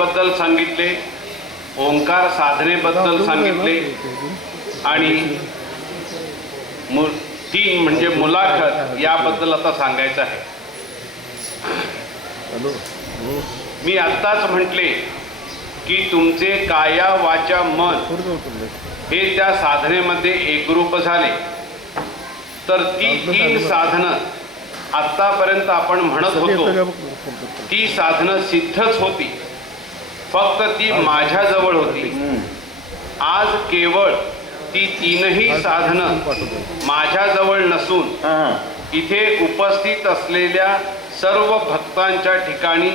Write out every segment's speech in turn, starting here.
आरतीबद्दल सांगितले ओंकार साधनेबद्दल सांगितले आणि मु तीन म्हणजे मुलाखत याबद्दल आता सांगायचं आहे. मी आत्ताच म्हटले की तुमचे काया वाचा मन हे त्या साधनेमध्ये एकरूप झाले. तर ती तीन साधनं. आत्तापर्यंत आपण म्हणत होतो. ती साधनं सिद्धच होती. फक्त ती माझ्याजवळ होती. आज केवळ ती तीनही साधनं माझ्याजवळ नसून इथे उपस्थित असलेल्या सर्व भक्तांच्या ठिकाणी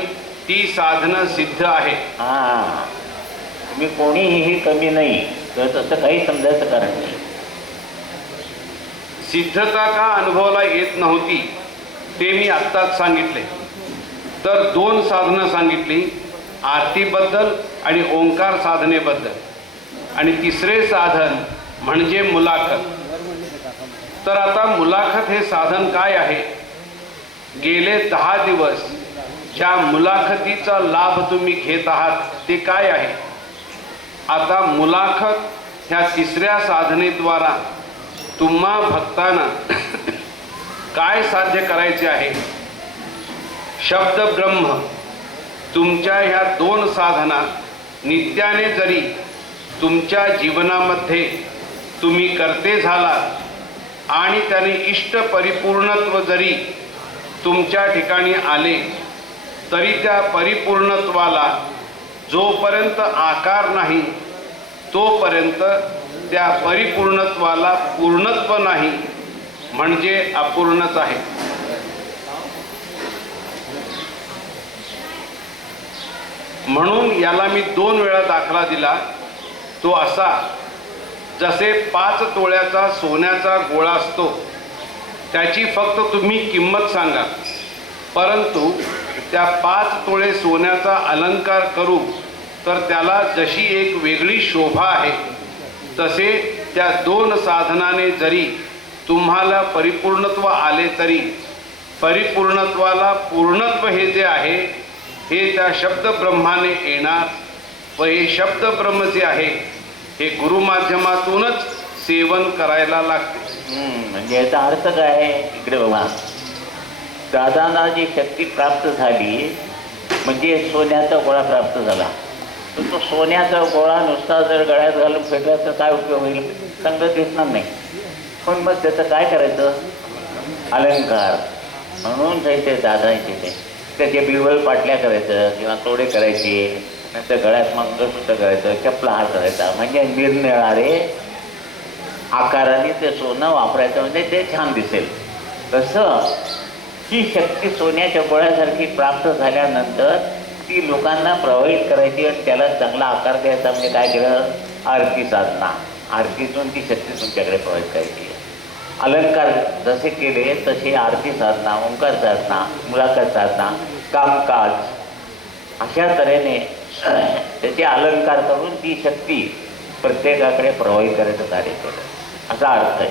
ती साधनं सिद्ध आहेत. हा. तुम्ही कोणीही कमी नाही. तर तसं काही समजायचं कारण नाही. सिद्धता का अनुभवाला येत नव्हती ते मी आत्ताच सांगितले. तर दोन साधनं सांगितली. आरतीबद्दल आणि ओंकार साधनेबद्दल. आणि तिसरे साधन म्हणजे मुलाखत. तर आता मुलाखत हे साधन काय आहे? गेले दहा दिवस ज्या मुलाखतीचा लाभ तुम्ही घेत आहात ते काय आहे? आता मुलाखत ह्या तिसऱ्या साधनेद्वारा तुम्हा भक्तांना काय साध्य करायचे आहे? शब्द ब्रह्म तुमच्या ह्या दोन साधना नित्याने जरी तुमच्या जीवनामध्ये तुम्ही करते झाला आणि त्याने इष्ट परिपूर्णत्व जरी तुमच्या ठिकाणी आले तरी त्या परिपूर्णत्वाला जोपर्यंत आकार नाही तोपर्यंत त्या परिपूर्णत्वाला पूर्णत्व नाही म्हणजे अपूर्णच आहे. म्हणून याला मी दोन वेळा दाखला दिला. तो असा जसे पाच तोळ्याचा सोन्याचा गोळा असतो त्याची फक्त तुम्ही किंमत सांगा. परंतु त्या पाच तोळे सोन्याचा अलंकार करू तर त्याला जशी एक वेगळी शोभा आहे तसे त्या दोन साधनाने जरी तुम्हाला परिपूर्णत्व आले तरी परिपूर्णत्वाला पूर्णत्व हे जे आहे हे त्या शब्द ब्रह्माने येणार. व हे शब्द ब्रह्म जे आहे हे गुरु माध्यमातूनच सेवन करायला लागते. म्हणजे याचा अर्थ काय आहे? इकडे बघा. दादांना जी शक्ती प्राप्त झाली म्हणजे सोन्याचा गोळा प्राप्त झाला. तो सोन्याचा गोळा नुसता जर गळ्यात घालून फेडला तर काय उपयोग होईल? चांगलं दिसणार नाही. पण मग त्याचं काय करायचं? अलंकार. म्हणून जायचे दादांचे ते. त्याचे बिवळ पाटल्या करायचं किंवा तोडे करायचे नंतर गळ्यात मंगळसूत्र करायचं चपला हार करायचा. म्हणजे निरनिराळे आकाराने ते सोनं वापरायचं म्हणजे ते छान दिसेल. तसं ही शक्ती सोन्याच्या गोळ्यासारखी प्राप्त झाल्यानंतर ती लोकांना प्रभावित करायची आणि त्याला चांगला आकार द्यायचा म्हणजे काय केलं? आरती साधना आरतीतून ती शक्ती तुमच्याकडे प्रभावित करायची. अलंकार जसे केले तसे आरती साधना ओंकार साधना मुलाखत साधना कामकाज अशा तऱ्हेने त्याचे अलंकार करून ती शक्ती प्रत्येकाकडे प्रभावित करायचं कार्य केलं. असा अर्थ आहे.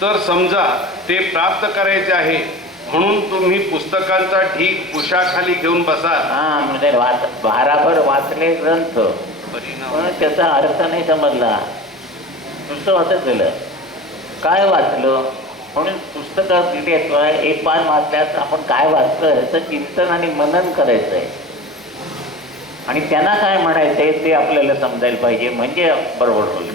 तर समजा ते प्राप्त करायचे आहे म्हणून तुम्ही पुस्तकांचा ढीक उशाखाली घेऊन बसाल हा म्हणजे वाच भाराभर वाचले ग्रंथ. त्याचा अर्थ नाही समजला. नुसतं वाचत गेलं. काय वाचलं? म्हणून पुस्तकात आहेत एक पान वाचल्यात आपण काय वाचलं ह्याचं चिंतन आणि मनन करायचं आहे आणि त्यांना काय म्हणायचं आहे ते आपल्याला समजायला पाहिजे म्हणजे बरोबर होईल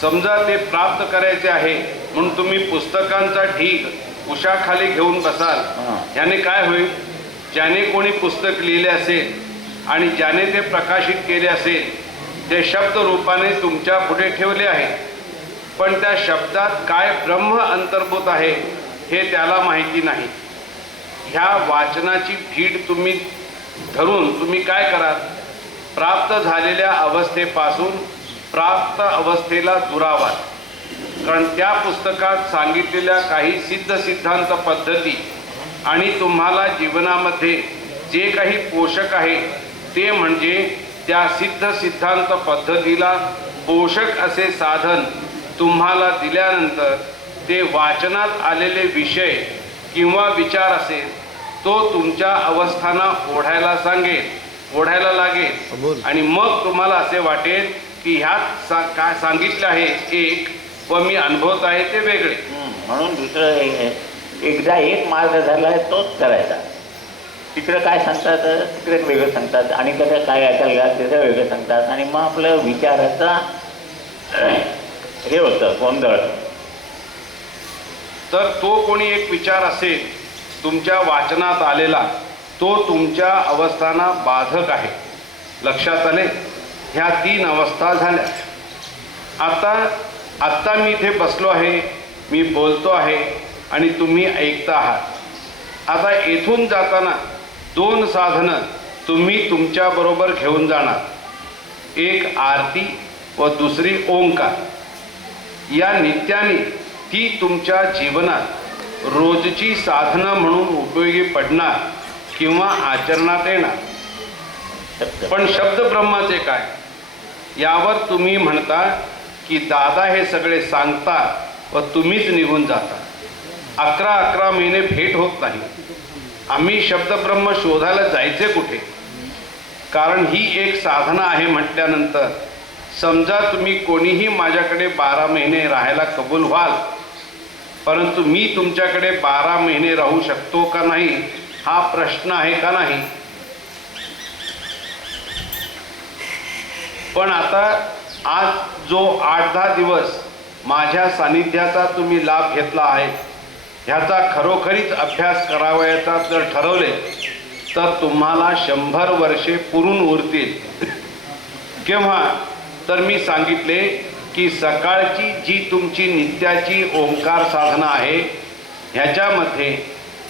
समजा ते प्राप्त करायचे आहे म्हणून तुम्ही पुस्तकांचा ढीग उशाखाली घेऊन बसाल. याने काय होईल? ज्याने कोणी पुस्तक लिहिले असेल आणि ज्याने ते प्रकाशित केले असेल ते शब्द रूपाने तुमच्यापुढे ठेवले आहे पण त्या शब्दात काय ब्रह्म अंतर्भूत आहे हे त्याला माहिती नाही. ह्या वाचनाची भीड तुम्ही धरून तुम्ही काय कराल? प्राप्त झालेल्या अवस्थेपासून प्राप्त अवस्थेला दुरावा कारण त्या पुस्तकात सांगितलेल्या काही सिद्ध सिद्धांत पद्धती आणि तुम्हाला जीवनामध्ये जे काही पोषक आहे ते म्हणजे त्या सिद्ध सिद्धांत पद्धतीला पोषक असे साधन तुम्हाला दिल्यानंतर ते वाचनात आलेले विषय किंवा विचार असेल तो तुमच्या अवस्थांना ओढायला सांगेल ओढायला लागेल. आणि मग तुम्हाला असे वाटेल की ह्यात सा काय सांगितलं आहे एक व मी अनुभवत आहे ते वेगळे. म्हणून दुसरं हे- एकदा एक मार्ग झाला आहे तोच करायचा. तिकडे काय सांगतात तिकडे वेगळं सांगतात. आणि कसं काय ऐकायला घ्या तिथं वेगळं सांगतात. आणि मग आपलं विचाराचा हे होतं गोंधळ. तर तो कोणी एक विचार असेल तुमच्या वाचनात आलेला तो तुमच्या अवस्थांना बाधक आहे. लक्षात आले? ह्या तीन अवस्था झाल्या. आता आत्ता मी इथे बसलो आहे मी बोलतो आहे आणि तुम्ही ऐकता आहात. आता येथून जाताना दोन साधनं तुम्ही तुमच्याबरोबर घेऊन जाणार. एक आरती व दुसरी ओंकार. या नित्याने ती तुमच्या जीवनात रोजची साधनं म्हणून उपयोगी पडणार किंवा आचरणात येणार. पण शब्द ब्रह्माचे काय? यावर तुम्ही म्हणता की दादा हे सगळे सांगता व तुम्हीच निघून जाता. अकरा अकरा महिने भेट होत नाही. आम्ही शब्दब्रह्म शोधायला जायचे कुठे? कारण ही एक साधना आहे म्हटल्यानंतर समजा तुम्ही कोणीही माझ्याकडे बारा महिने राहायला कबूल व्हाल परंतु मी तुमच्याकडे बारा महिने राहू शकतो का नाही हा प्रश्न आहे का नाही? पण आता आज जो आठ दहा दिवस माझ्या सानिध्याचा तुम्ही लाभ घेतला आहे ह्याचा खरोखरीच अभ्यास करावयाचा जर ठरवले तर तुम्हाला शंभर वर्षे पुरून उरतील. केव्हा? तर मी सांगितले की सकाळची जी तुमची नित्याची ओंकार साधना आहे ह्याच्यामध्ये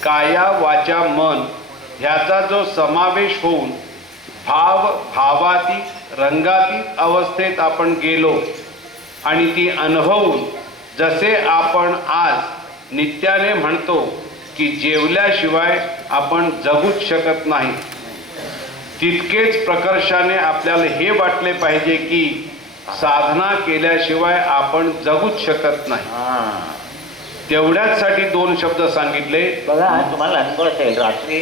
काया वाचा मन ह्याचा जो समावेश होऊन भाव भावातीत रंगातीत अवस्थेत आपण गेलो आणि ती अनुभवून जसे आपण आज नित्याने म्हणतो की जेवल्याशिवाय आपण जगूच शकत नाही. तितकेच प्रकर्षाने आपल्याला हे वाटले पाहिजे की साधना केल्याशिवाय आपण जगूच शकत नाही. हां. तेवढ्याचसाठी दोन शब्द सांगितले. बघा तुम्हाला अनुभव असेल रात्री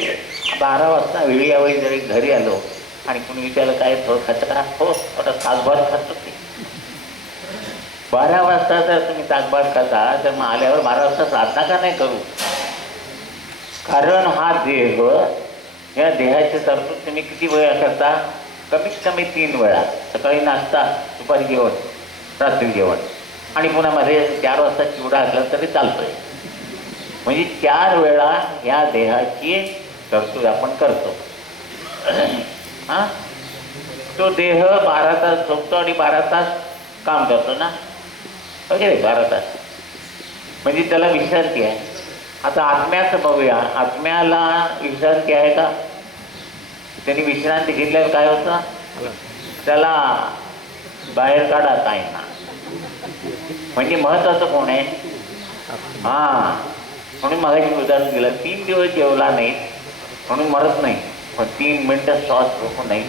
बारा वाजता वेळी यावेळी जरी घरी आलो आणि कोणी विचारलं काय थोडं खातं का? हो थोडं ताकभात खातो बारा वाजता जर तुम्ही ताकबाट खाता तर मग आल्यावर बारा वाजता साधना का नाही करू? कारण हा देह या देहाची तरतूद तुम्ही किती वेळा करता? कमीत कमी तीन वेळा. सकाळी नाश्ता दुपारी जेवण रात्री जेवण. आणि पुन्हा मध्ये चार वाजता चिवडा असला तरी चालतोय. म्हणजे चार वेळा या देहाची तरतूद आपण करतो. हा? तो देह बारा तास झोपतो आणि बारा तास काम करतो ना? वगैरे बारा तास म्हणजे त्याला विश्रांती आहे. आता आत्म्याचं बघूया. आत्म्याला विश्रांती आहे का? त्यांनी विश्रांती घेतल्यावर काय होतं? त्याला बाहेर काढा काय ना म्हणजे महत्वाचं कोण आहे? हा. म्हणून मगाशी उदाहरण दिलं. तीन दिवस जेवला नाही म्हणून मरत नाही. पण तीन मिनिटं श्वास रोखू नाही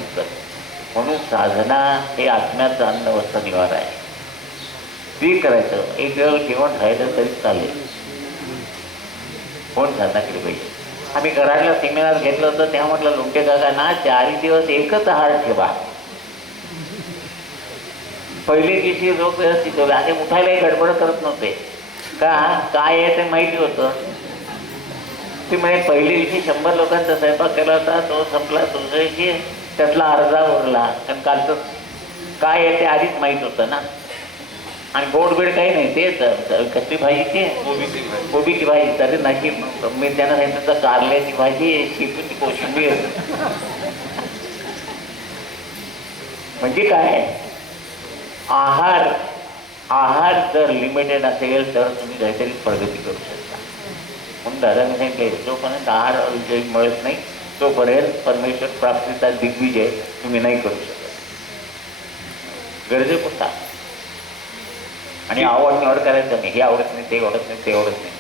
म्हणून साधना हे आत्म्याचं अन्न वस्त्र निवार आहे. ते करायचं एक वेळ जेवण राहिलं तरी चालेल. कोण साधना केली पाहिजे आम्ही घरातला सेमिनार घेतलं होतं तेव्हा म्हटलं लुंके काका ना चारही दिवस एकच आहार ठेवा. पहिले दिवशी लोक व्यवस्थित होते. आणि उठायलाही गडबड करत नव्हते. का काय आहे ते माहिती होतं. ते म्हणजे पहिल्या दिवशी शंभर लोकांचा स्वयंपाक केला होता तो संपला दुसऱ्या दिवशी त्यातला अर्धा उरला. कारण कालचं काय आहे ते आधीच माहीत होतं ना. आणि गोड बीड काही नाही ते कसली भाजी ते? कोबीची भाजी तरी नाही मी त्यांना सांगितलं तर कारल्याची भाजी शेपूची कोशिंबीर. म्हणजे काय? आहार आहार जर लिमिटेड असेल तर तुम्ही काहीतरी प्रगती करू शकता. म्हणून दादाने सांगितले जोपर्यंत आहार विजय मिळत नाही तोपर्यंत परमेश्वर प्राप्तीचा दिग्विजय तुम्ही नाही करू शकत. गरजेपुरता. आणि आवड निवड करायचं नाही. हे आवडत नाही ते आवडत नाही ते आवडत नाही.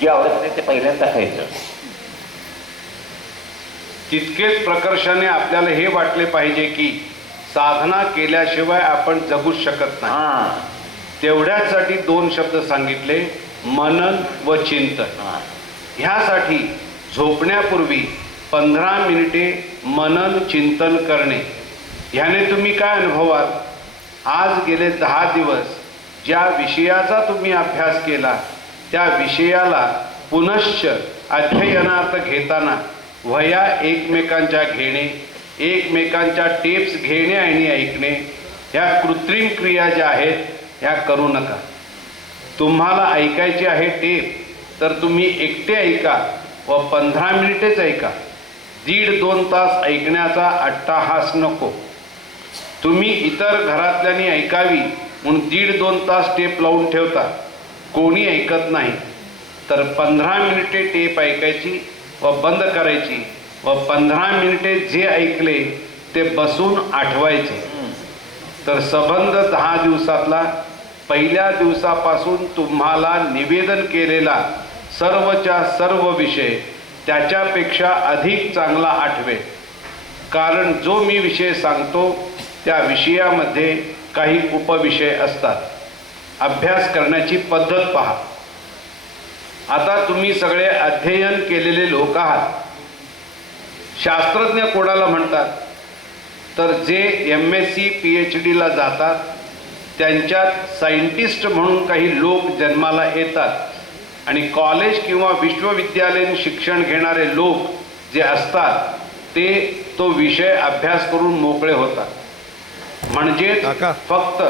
जे आवडत नाही ते पहिल्यांदा खायचं. तितकेच प्रकर्षाने आपल्याला हे वाटले पाहिजे की साधना केल्याशिवाय आपण जगूच शकत नाही. हां. तेवढ्यासाठी दोन शब्द सांगितले मनन व चिंतन. हां. ह्यासाठी झोपण्यापूर्वी पंधरा मिनिटे मनन चिंतन करणे. ह्याने तुम्ही काय अनुभवाल? आज गेले दहा दिवस. ज्या विषयाचा तुम्ही अभ्यास केला त्या विषयाला पुनश्च अध्ययनार्थ घेताना वया एकमेकांच्या घेणे एकमेकांच्या टेप्स घेणे आणि ऐकणे ह्या कृत्रिम क्रिया ज्या आहेत ह्या करू नका. तुम्हाला ऐकायची आहे टेप तर तुम्ही एकटे ऐका व पंधरा मिनिटेच ऐका. दीड दोन तास ऐकण्याचा अट्टाहास नको. तुम्ही इतर घरातल्यांनी ऐकावी म्हणून दीड दोन तास टेप लावून ठेवता. कोणी ऐकत नाही. तर पंधरा मिनिटे टेप ऐकायची व बंद करायची व पंधरा मिनिटे जे ऐकले ते बसून आठवायचे. तर सबंध दहा दिवसातला. पहिल्या दिवसापासून तुम्हाला निवेदन केलेला सर्वच्या सर्व विषय त्याच्यापेक्षा अधिक चांगला आठवेल. कारण जो मी विषय सांगतो त्या विषयामध्ये काही उपविषय असतात. अभ्यास करण्याची पद्धत पहा. आता तुम्ही सगळे अध्ययन केलेले लोक आहात. शास्त्रज्ञ कोणाला म्हणतात? तर जे M S C P H डीला जातात त्यांच्यात सायंटिस्ट म्हणून काही लोक जन्माला येतात आणि कॉलेज किंवा विश्वविद्यालयीन शिक्षण घेणारे लोक जे असतात ते तो विषय अभ्यास करून मोकळे होतात. म्हणजे. फक्त